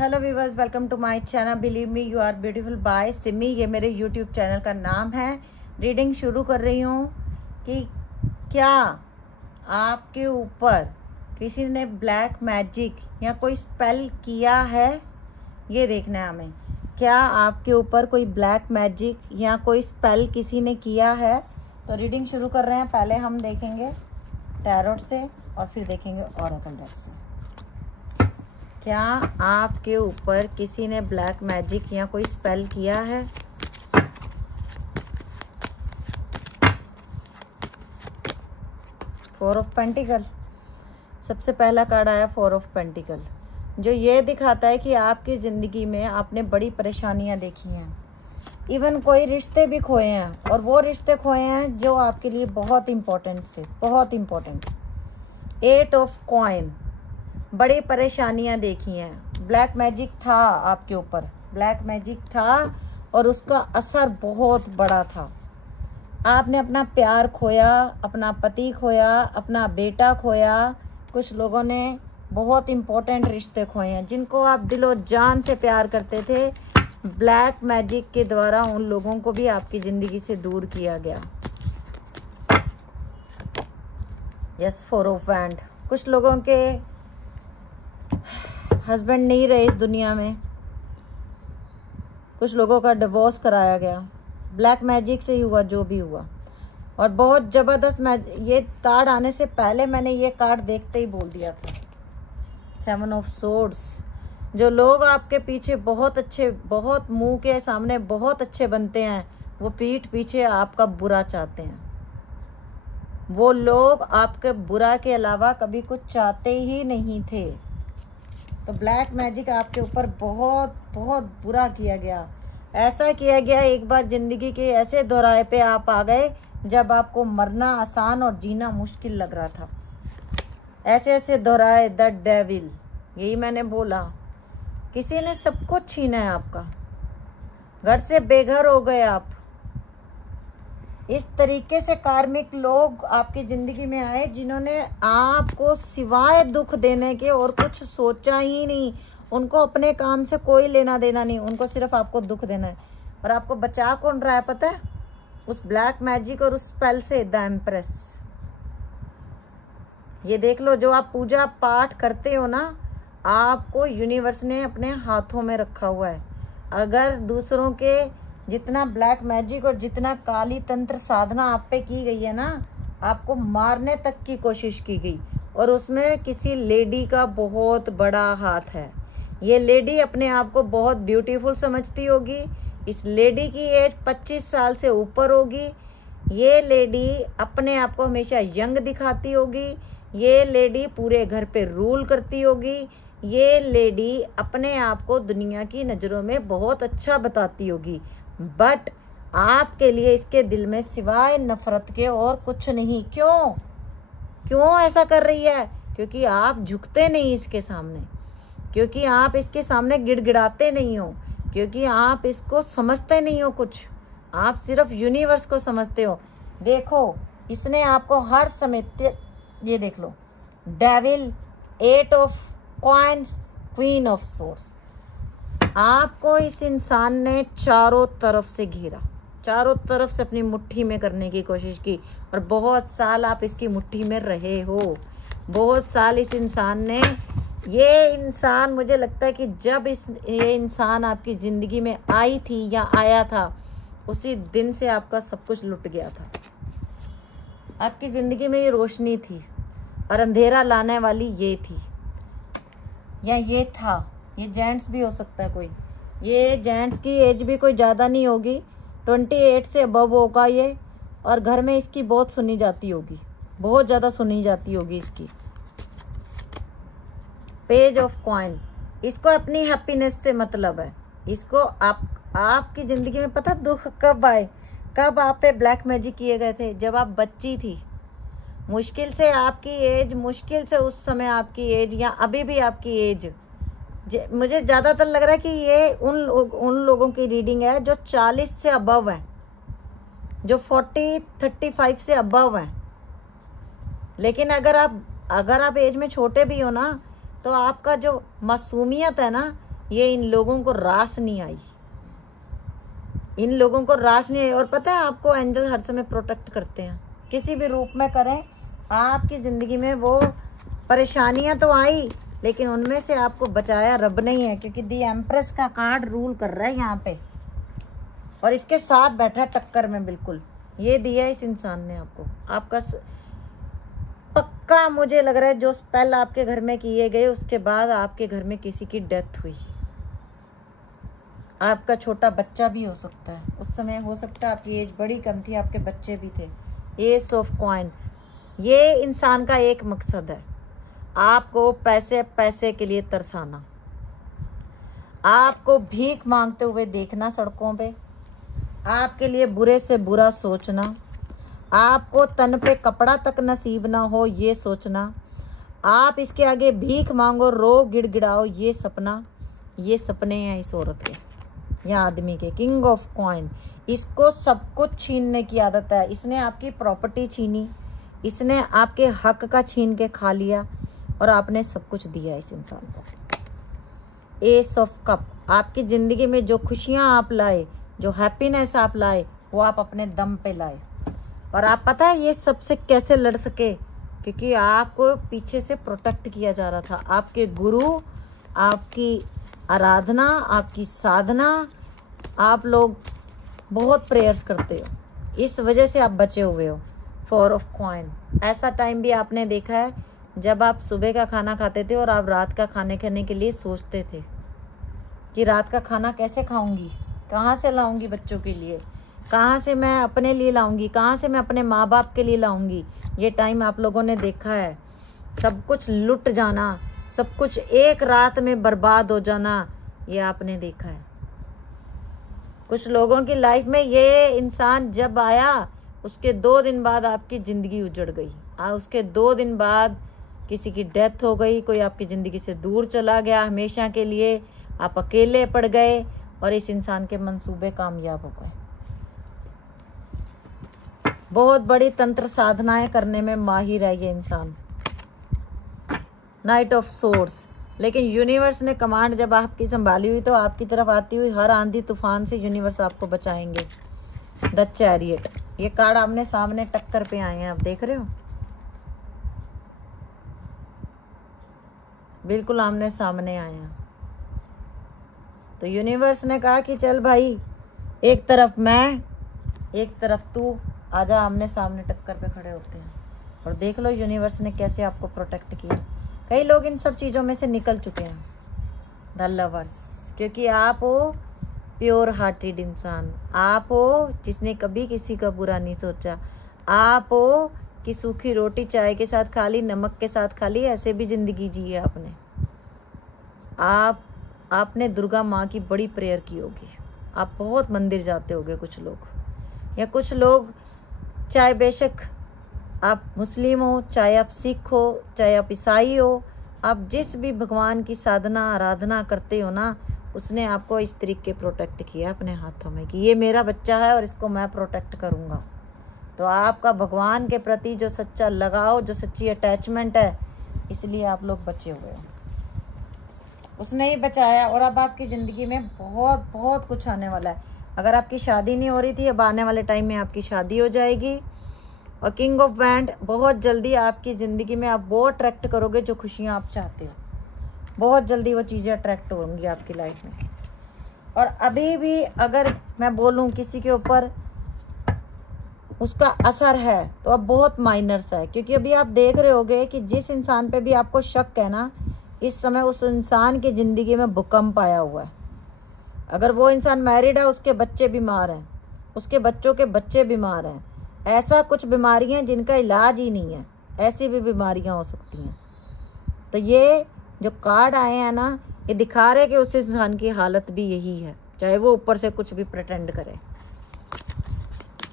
Hello viewers, welcome to my channel believe me you are beautiful by Simi. ये मेरे YouTube channel का नाम है। रीडिंग शुरू कर रही हूँ कि क्या आपके ऊपर किसी ने ब्लैक मैजिक या कोई स्पेल किया है, ये देखना है हमें। क्या आपके ऊपर कोई ब्लैक मैजिक या कोई स्पेल किसी ने किया है? तो रीडिंग शुरू कर रहे हैं। पहले हम देखेंगे टैरोट से और फिर देखेंगे ओरेकल डेक से। क्या आपके ऊपर किसी ने ब्लैक मैजिक या कोई स्पेल किया है? फोर ऑफ पेंटिकल, सबसे पहला कार्ड आया फोर ऑफ पेंटिकल, जो ये दिखाता है कि आपकी ज़िंदगी में आपने बड़ी परेशानियां देखी हैं। इवन कोई रिश्ते भी खोए हैं, और वो रिश्ते खोए हैं जो आपके लिए बहुत इम्पोर्टेंट थे, बहुत इम्पोर्टेंट। एट ऑफ कॉइन, बड़ी परेशानियां देखी हैं। ब्लैक मैजिक था आपके ऊपर, ब्लैक मैजिक था और उसका असर बहुत बड़ा था। आपने अपना प्यार खोया, अपना पति खोया, अपना बेटा खोया। कुछ लोगों ने बहुत इम्पोर्टेंट रिश्ते खोए हैं जिनको आप दिलो जान से प्यार करते थे। ब्लैक मैजिक के द्वारा उन लोगों को भी आपकी ज़िंदगी से दूर किया गया। यस, फोर ऑफ वैंड, कुछ लोगों के हस्बैंड नहीं रहे इस दुनिया में, कुछ लोगों का डिवोर्स कराया गया। ब्लैक मैजिक से ही हुआ जो भी हुआ, और बहुत ज़बरदस्त ये कार्ड आने से पहले मैंने ये कार्ड देखते ही बोल दिया था। सेवन ऑफ सोर्ड्स, जो लोग आपके पीछे बहुत अच्छे, बहुत मुंह के सामने बहुत अच्छे बनते हैं, वो पीठ पीछे आपका बुरा चाहते हैं। वो लोग आपके बुरा के अलावा कभी कुछ चाहते ही नहीं थे। तो ब्लैक मैजिक आपके ऊपर बहुत बहुत बुरा किया गया। ऐसा किया गया, एक बार ज़िंदगी के ऐसे दोराहे पे आप आ गए जब आपको मरना आसान और जीना मुश्किल लग रहा था। ऐसे ऐसे दोराहे, द डेविल, यही मैंने बोला। किसी ने सब कुछ छीना है आपका, घर से बेघर हो गए आप। इस तरीके से कार्मिक लोग आपकी ज़िंदगी में आए जिन्होंने आपको सिवाय दुख देने के और कुछ सोचा ही नहीं। उनको अपने काम से कोई लेना देना नहीं, उनको सिर्फ आपको दुख देना है। और आपको बचा कौन रहा है पता है? उस ब्लैक मैजिक और उस स्पेल से, द एम्प्रेस। ये देख लो, जो आप पूजा पाठ करते हो ना, आपको यूनिवर्स ने अपने हाथों में रखा हुआ है। अगर दूसरों के जितना ब्लैक मैजिक और जितना काली तंत्र साधना आप पे की गई है ना, आपको मारने तक की कोशिश की गई, और उसमें किसी लेडी का बहुत बड़ा हाथ है। ये लेडी अपने आप को बहुत ब्यूटीफुल समझती होगी। इस लेडी की एज 25 साल से ऊपर होगी। ये लेडी अपने आप को हमेशा यंग दिखाती होगी। ये लेडी पूरे घर पे रूल करती होगी। ये लेडी अपने आप को दुनिया की नज़रों में बहुत अच्छा बताती होगी। बट आपके लिए इसके दिल में सिवाय नफरत के और कुछ नहीं। क्यों ऐसा कर रही है? क्योंकि आप झुकते नहीं इसके सामने, क्योंकि आप इसके सामने गिड़गिड़ाते नहीं हो, क्योंकि आप इसको समझते नहीं हो कुछ। आप सिर्फ यूनिवर्स को समझते हो। देखो, इसने आपको हर समय, ये देख लो, devil, eight of coins, queen of swords. आपको इस इंसान ने चारों तरफ से घेरा, चारों तरफ से अपनी मुट्ठी में करने की कोशिश की, और बहुत साल आप इसकी मुट्ठी में रहे हो। बहुत साल इस इंसान ने, ये इंसान, मुझे लगता है कि जब ये इंसान आपकी ज़िंदगी में आई थी या आया था, उसी दिन से आपका सब कुछ लुट गया था। आपकी ज़िंदगी में ये रोशनी थी, और अंधेरा लाने वाली ये थी, या ये था। ये जेंट्स भी हो सकता है कोई। ये जेंट्स की एज भी कोई ज़्यादा नहीं होगी, 28 से अबव होगा ये, और घर में इसकी बहुत सुनी जाती होगी, बहुत ज़्यादा सुनी जाती होगी इसकी। पेज ऑफ कॉइन, इसको अपनी हैप्पीनेस से मतलब है। इसको आपकी ज़िंदगी में पता दुख कब आए, कब आप पे ब्लैक मैजिक किए गए थे? जब आप बच्ची थी। मुश्किल से आपकी एज, मुश्किल से उस समय आपकी एज, या अभी भी आपकी एज, मुझे ज़्यादातर लग रहा है कि ये उन लोगों की रीडिंग है जो 40 से अबव है, जो 35 से अबव है। लेकिन अगर आप एज में छोटे भी हो ना, तो आपका जो मासूमियत है ना, ये इन लोगों को रास नहीं आई, इन लोगों को रास नहीं आई। और पता है आपको एंजल हर समय प्रोटेक्ट करते हैं, किसी भी रूप में करें। आपकी ज़िंदगी में वो परेशानियां तो आई, लेकिन उनमें से आपको बचाया रब ने ही है, क्योंकि दी एम्प्रेस का कार्ड रूल कर रहा है यहाँ पे, और इसके साथ बैठा है टक्कर में। बिल्कुल ये दिया इस इंसान ने आपको। आपका पक्का मुझे लग रहा है जो स्पेल आपके घर में किए गए उसके बाद आपके घर में किसी की डेथ हुई। आपका छोटा बच्चा भी हो सकता है, उस समय हो सकता है आपकी एज बड़ी कम थी, आपके बच्चे भी थे। एस ऑफ कॉइन, ये इंसान का एक मकसद है, आपको पैसे पैसे के लिए तरसाना, आपको भीख मांगते हुए देखना सड़कों पे, आपके लिए बुरे से बुरा सोचना, आपको तन पे कपड़ा तक नसीब ना हो ये सोचना, आप इसके आगे भीख मांगो, रो गिड़गिड़ाओ, ये सपना, ये सपने हैं इस औरत के या आदमी के। किंग ऑफ कॉइन, इसको सब कुछ छीनने की आदत है। इसने आपकी प्रॉपर्टी छीनी, इसने आपके हक का छीन के खा लिया, और आपने सब कुछ दिया इस इंसान को। एस ऑफ कप, आपकी ज़िंदगी में जो खुशियाँ आप लाए, जो हैप्पीनेस आप लाए, वो आप अपने दम पे लाए। और आप पता है ये सबसे कैसे लड़ सके, क्योंकि आपको पीछे से प्रोटेक्ट किया जा रहा था। आपके गुरु, आपकी आराधना, आपकी साधना, आप लोग बहुत प्रेयर्स करते हो, इस वजह से आप बचे हुए हो। 4 ऑफ कॉइन, ऐसा टाइम भी आपने देखा है जब आप सुबह का खाना खाते थे और आप रात का खाने खाने के लिए सोचते थे कि रात का खाना कैसे खाऊंगी, कहाँ से लाऊंगी बच्चों के लिए, कहाँ से मैं अपने लिए लाऊंगी, कहाँ से मैं अपने माँ बाप के लिए लाऊंगी। ये टाइम आप लोगों ने देखा है, सब कुछ लुट जाना, सब कुछ एक रात में बर्बाद हो जाना, ये आपने देखा है। कुछ लोगों की लाइफ में ये इंसान जब आया, उसके 2 दिन बाद आपकी ज़िंदगी उजड़ गई। उसके 2 दिन बाद किसी की डेथ हो गई, कोई आपकी ज़िंदगी से दूर चला गया हमेशा के लिए, आप अकेले पड़ गए, और इस इंसान के मंसूबे कामयाब हो गए। बहुत बड़ी तंत्र साधनाएं करने में माहिर है ये इंसान। नाइट ऑफ सोर्स, लेकिन यूनिवर्स ने कमांड जब आपकी संभाली हुई तो आपकी तरफ आती हुई हर आंधी तूफान से यूनिवर्स आपको बचाएंगे। द चैरियट, ये कार्ड आमने सामने टक्कर पे आए हैं, आप देख रहे हो, बिल्कुल आमने सामने आए हैं। तो यूनिवर्स ने कहा कि चल भाई, एक तरफ मैं, एक तरफ तू, आजा आमने सामने टक्कर पे खड़े होते हैं। और देख लो यूनिवर्स ने कैसे आपको प्रोटेक्ट किया। कई लोग इन सब चीज़ों में से निकल चुके हैं। द लवर्स, क्योंकि आप हो प्योर हार्टेड इंसान, आप हो जिसने कभी किसी का बुरा नहीं सोचा, आप हो कि सूखी रोटी चाय के साथ खा ली, नमक के साथ खा ली, ऐसे भी ज़िंदगी जी है आपने। आपने दुर्गा माँ की बड़ी प्रेयर की होगी, आप बहुत मंदिर जाते होगे कुछ लोग, या कुछ लोग चाहे बेशक आप मुस्लिम हो, चाहे आप सिख हो, चाहे आप ईसाई हो, आप जिस भी भगवान की साधना आराधना करते हो ना, उसने आपको इस तरीके प्रोटेक्ट किया अपने हाथों में कि ये मेरा बच्चा है और इसको मैं प्रोटेक्ट करूँगा। तो आपका भगवान के प्रति जो सच्चा लगाव, जो सच्ची अटैचमेंट है, इसलिए आप लोग बचे हुए हो। उसने ही बचाया, और अब आपकी ज़िंदगी में बहुत बहुत कुछ आने वाला है। अगर आपकी शादी नहीं हो रही थी, अब आने वाले टाइम में आपकी शादी हो जाएगी। और किंग ऑफ वैंड, बहुत जल्दी आपकी ज़िंदगी में आप वो अट्रैक्ट करोगे जो खुशियाँ आप चाहते हो, बहुत जल्दी वो चीज़ें अट्रैक्ट होंगी आपकी लाइफ में। और अभी भी अगर मैं बोलूँ किसी के ऊपर उसका असर है तो अब बहुत माइनर्स है, क्योंकि अभी आप देख रहे होगे कि जिस इंसान पे भी आपको शक है ना, इस समय उस इंसान की ज़िंदगी में भूकंप आया हुआ है। अगर वो इंसान मैरिड है, उसके बच्चे बीमार हैं, उसके बच्चों के बच्चे बीमार हैं, ऐसा कुछ बीमारियां जिनका इलाज ही नहीं है, ऐसी भी बीमारियां हो सकती हैं। तो ये जो कार्ड आए हैं ना, ये दिखा रहे कि उस इंसान की हालत भी यही है, चाहे वो ऊपर से कुछ भी प्रिटेंड करे।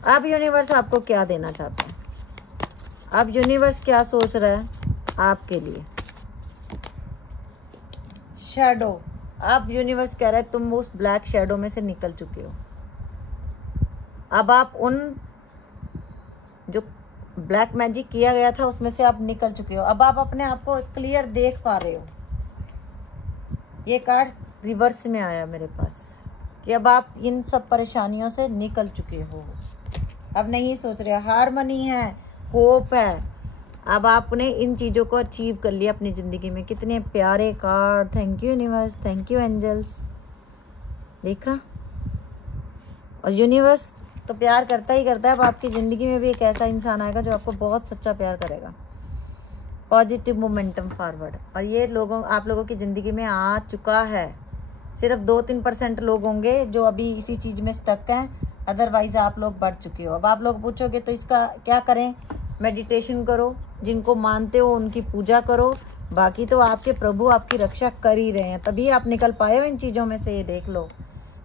अब यूनिवर्स आपको क्या देना चाहता है, अब यूनिवर्स क्या सोच रहा है आपके लिए। शैडो, अब यूनिवर्स कह रहा है तुम उस ब्लैक शैडो में से निकल चुके हो। अब आप उन जो ब्लैक मैजिक किया गया था उसमें से आप निकल चुके हो। अब आप अपने आप को क्लियर देख पा रहे हो। ये कार्ड रिवर्स में आया मेरे पास कि अब आप इन सब परेशानियों से निकल चुके हो, अब नहीं सोच रहे, हारमनी है, होप है, अब आपने इन चीज़ों को अचीव कर लिया अपनी ज़िंदगी में। कितने प्यारे card, thank you universe, thank you angels. देखा, और यूनिवर्स तो प्यार करता ही करता है। अब आपकी ज़िंदगी में भी एक ऐसा इंसान आएगा जो आपको बहुत सच्चा प्यार करेगा। पॉजिटिव मोमेंटम फॉरवर्ड, और ये आप लोगों की ज़िंदगी में आ चुका है। सिर्फ 2-3% लोग होंगे जो अभी इसी चीज़ में स्टक हैं, अदरवाइज़ आप लोग बढ़ चुके हो। अब आप लोग पूछोगे तो इसका क्या करें? मेडिटेशन करो, जिनको मानते हो उनकी पूजा करो, बाकी तो आपके प्रभु आपकी रक्षा कर ही रहे हैं, तभी आप निकल पाए हो इन चीज़ों में से। ये देख लो,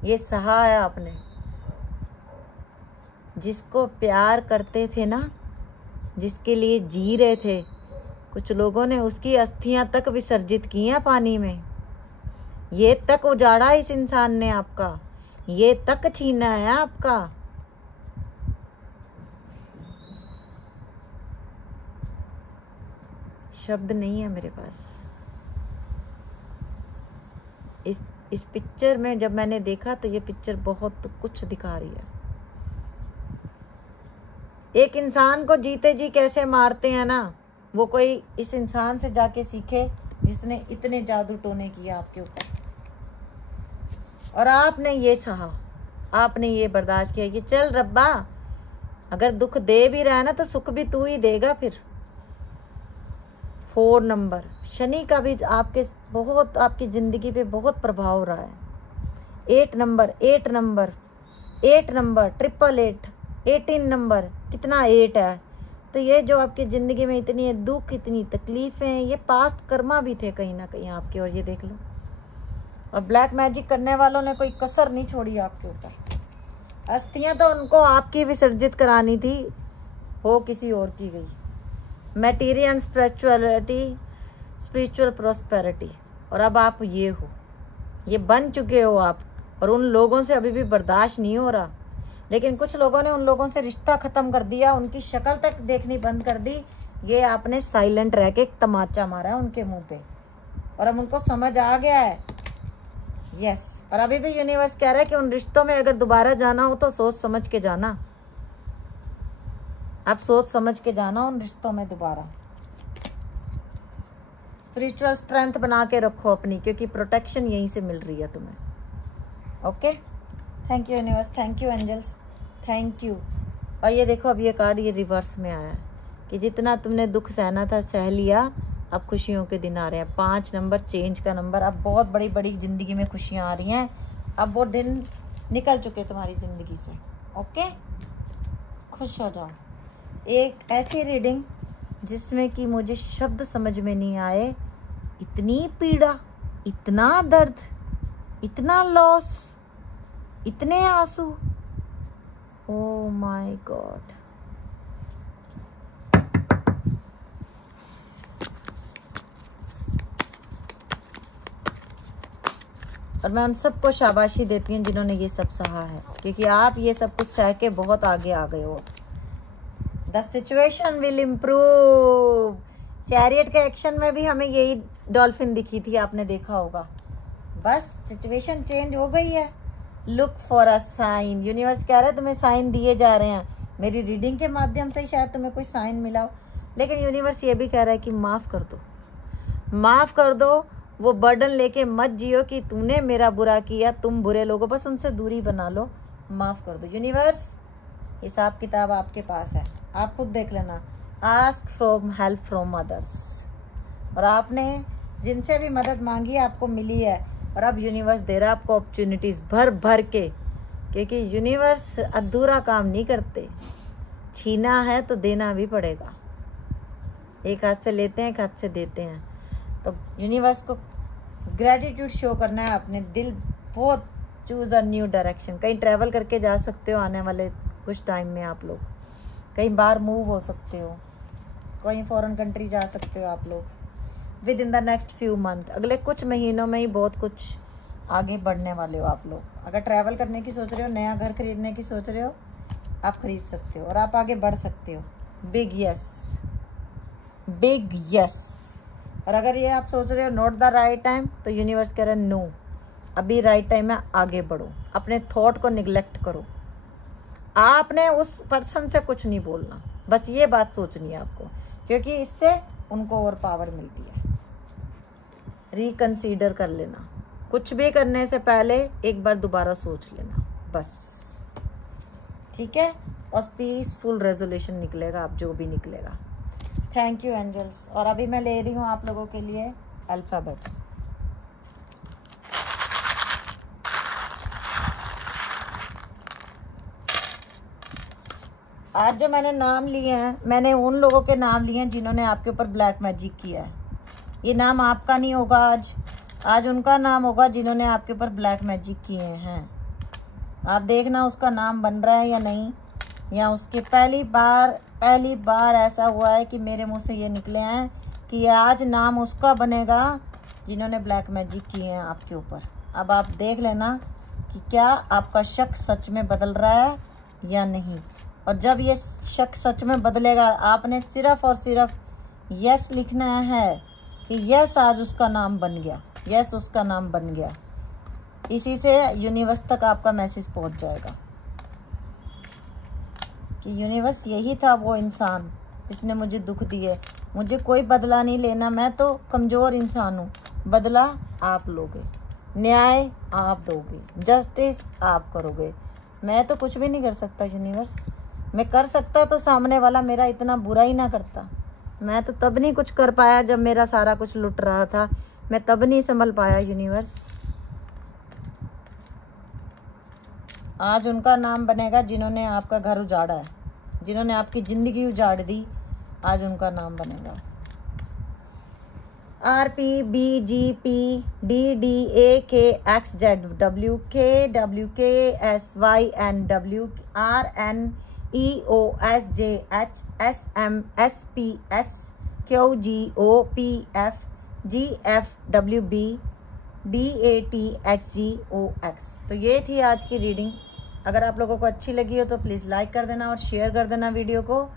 ये सहा है आपने। जिसको प्यार करते थे ना, जिसके लिए जी रहे थे, कुछ लोगों ने उसकी अस्थियां तक विसर्जित की हैं पानी में। ये तक उजाड़ा इस इंसान ने आपका, ये तक छीना है आपका। शब्द नहीं है मेरे पास। इस पिक्चर में जब मैंने देखा तो ये पिक्चर बहुत कुछ दिखा रही है। एक इंसान को जीते जी कैसे मारते हैं ना, वो कोई इस इंसान से जाके सीखे जिसने इतने जादू टोने किया आपके ऊपर, और आपने ये सहा, आपने ये बर्दाश्त किया कि चल रब्बा, अगर दुख दे भी रहा है ना तो सुख भी तू ही देगा। फिर 4 नंबर, शनि का भी आपकी ज़िंदगी पे बहुत प्रभाव हो रहा है। 8 नंबर 8 नंबर 8 नंबर 888 18 नंबर, कितना 8 है। तो ये जो आपकी ज़िंदगी में इतनी दुख, इतनी तकलीफ़ें, ये पास्ट कर्मा भी थे कहीं ना कहीं आपके, और ये देख लो। और ब्लैक मैजिक करने वालों ने कोई कसर नहीं छोड़ी आपके ऊपर। अस्थियां तो उनको आपकी विसर्जित करानी थी, हो किसी और की गई। मैटीरियल स्पिरिचुअलिटी, स्पिरिचुअल प्रॉस्पेरिटी, और अब आप ये हो, ये बन चुके हो आप, और उन लोगों से अभी भी बर्दाश्त नहीं हो रहा। लेकिन कुछ लोगों ने उन लोगों से रिश्ता ख़त्म कर दिया, उनकी शक्ल तक देखनी बंद कर दी। ये आपने साइलेंट रह के एक तमाचा मारा है उनके मुंह पे, और अब उनको समझ आ गया है। यस, और अभी भी यूनिवर्स कह रहा है कि उन रिश्तों में अगर दोबारा जाना हो तो सोच समझ के जाना। आप सोच समझ के जाना उन रिश्तों में दोबारा। स्पिरिचुअल स्ट्रेंथ बना के रखो अपनी, क्योंकि प्रोटेक्शन यहीं से मिल रही है तुम्हें। Okay, thank you universe, thank you angels, thank you. और ये देखो, अब ये कार्ड ये रिवर्स में आया कि जितना तुमने दुख सहना था सह लिया, अब खुशियों के दिन आ रहे हैं। 5 नंबर, चेंज का नंबर। अब बहुत बड़ी बड़ी ज़िंदगी में खुशियाँ आ रही हैं, अब वो दिन निकल चुके तुम्हारी ज़िंदगी से। ओके, खुश हो जाओ। एक ऐसी रीडिंग जिसमें कि मुझे शब्द समझ में नहीं आए, इतनी पीड़ा, इतना दर्द, इतना लॉस, इतने आंसू, ओ माय गॉड। और मैं उन सबको शाबाशी देती हूँ जिन्होंने ये सब सहा है, क्योंकि आप ये सब कुछ सह के बहुत आगे आ गए हो। The situation will improve. Chariot के एक्शन में भी हमें यही डॉल्फिन दिखी थी, आपने देखा होगा। बस सिचुएशन चेंज हो गई है। Look for a sign. Universe कह रहा है तुम्हें साइन दिए जा रहे हैं। मेरी रीडिंग के माध्यम से ही शायद तुम्हें कोई साइन मिला हो, लेकिन यूनिवर्स ये भी कह रहा है कि माफ़ कर दो, माफ़ कर दो। वो बर्डन लेके मत जियो कि तूने मेरा बुरा किया, तुम बुरे लोगो, बस उनसे दूरी बना लो, माफ़ कर दो। यूनिवर्स, हिसाब किताब आपके पास है, आप खुद देख लेना। Ask from help from others. और आपने जिनसे भी मदद मांगी आपको मिली है, और अब यूनिवर्स दे रहा है आपको अपॉर्चुनिटीज़ भर भर के, क्योंकि यूनिवर्स अधूरा काम नहीं करते। छीना है तो देना भी पड़ेगा। एक हाथ से लेते हैं, एक हाथ से देते हैं। तो यूनिवर्स को ग्रेटिट्यूड शो करना है अपने दिल। बहुत चूज़ अ न्यू डायरेक्शन। कहीं ट्रैवल करके जा सकते हो आने वाले कुछ टाइम में, आप लोग कहीं बाहर मूव हो सकते हो, कहीं फॉरेन कंट्री जा सकते हो आप लोग with in the next few month. अगले कुछ महीनों में ही बहुत कुछ आगे बढ़ने वाले हो आप लोग। अगर ट्रैवल करने की सोच रहे हो, नया घर खरीदने की सोच रहे हो, आप खरीद सकते हो और आप आगे बढ़ सकते हो। Big yes, big yes. और अगर ये आप सोच रहे हो नॉट द राइट टाइम, तो यूनिवर्स कह रहा है नो, अभी राइट टाइम है, आगे बढ़ो, अपने थॉट को निगलेक्ट करो। आपने उस पर्सन से कुछ नहीं बोलना, बस ये बात सोचनी है आपको, क्योंकि इससे उनको और पावर मिलती है। रिकंसीडर कर लेना, कुछ भी करने से पहले एक बार दोबारा सोच लेना बस, ठीक है। और पीसफुल रेजोल्यूशन निकलेगा, आप जो भी निकलेगा। Thank you angels. और अभी मैं ले रही हूँ आप लोगों के लिए अल्फ़ाबेट्स। आज जो मैंने नाम लिए हैं, मैंने उन लोगों के नाम लिए हैं जिन्होंने आपके ऊपर ब्लैक मैजिक किया है। ये नाम आपका नहीं होगा आज उनका नाम होगा जिन्होंने आपके ऊपर ब्लैक मैजिक किए हैं। आप देखना उसका नाम बन रहा है या नहीं, या उसके पहली बार ऐसा हुआ है कि मेरे मुंह से ये निकले हैं कि आज नाम उसका बनेगा जिन्होंने ब्लैक मैजिक किए हैं आपके ऊपर। अब आप देख लेना कि क्या आपका शक सच में बदल रहा है या नहीं। और जब ये शक सच में बदलेगा, आपने सिर्फ और सिर्फ यस लिखना है कि यस आज उसका नाम बन गया, यस उसका नाम बन गया। इसी से यूनिवर्स तक आपका मैसेज पहुंच जाएगा कि यूनिवर्स यही था वो इंसान, इसने मुझे दुख दिए, मुझे कोई बदला नहीं लेना, मैं तो कमज़ोर इंसान हूँ, बदला आप लोगे, न्याय आप दोगे, जस्टिस आप करोगे। मैं तो कुछ भी नहीं कर सकता यूनिवर्स, मैं कर सकता तो सामने वाला मेरा इतना बुरा ही ना करता। मैं तो तब नहीं कुछ कर पाया जब मेरा सारा कुछ लुट रहा था, मैं तब नहीं संभल पाया यूनिवर्स। आज उनका नाम बनेगा जिन्होंने आपका घर उजाड़ा है, जिन्होंने आपकी ज़िंदगी उजाड़ दी, आज उनका नाम बनेगा। RPBGPDAKSYNWKWKSYNDBDATXGOX। तो ये थी आज की रीडिंग। अगर आप लोगों को अच्छी लगी हो तो प्लीज़ लाइक कर देना और शेयर कर देना वीडियो को,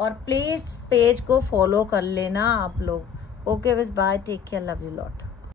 और प्लीज़ पेज को फॉलो कर लेना आप लोग। ओके बस, bye, take care, love you lot.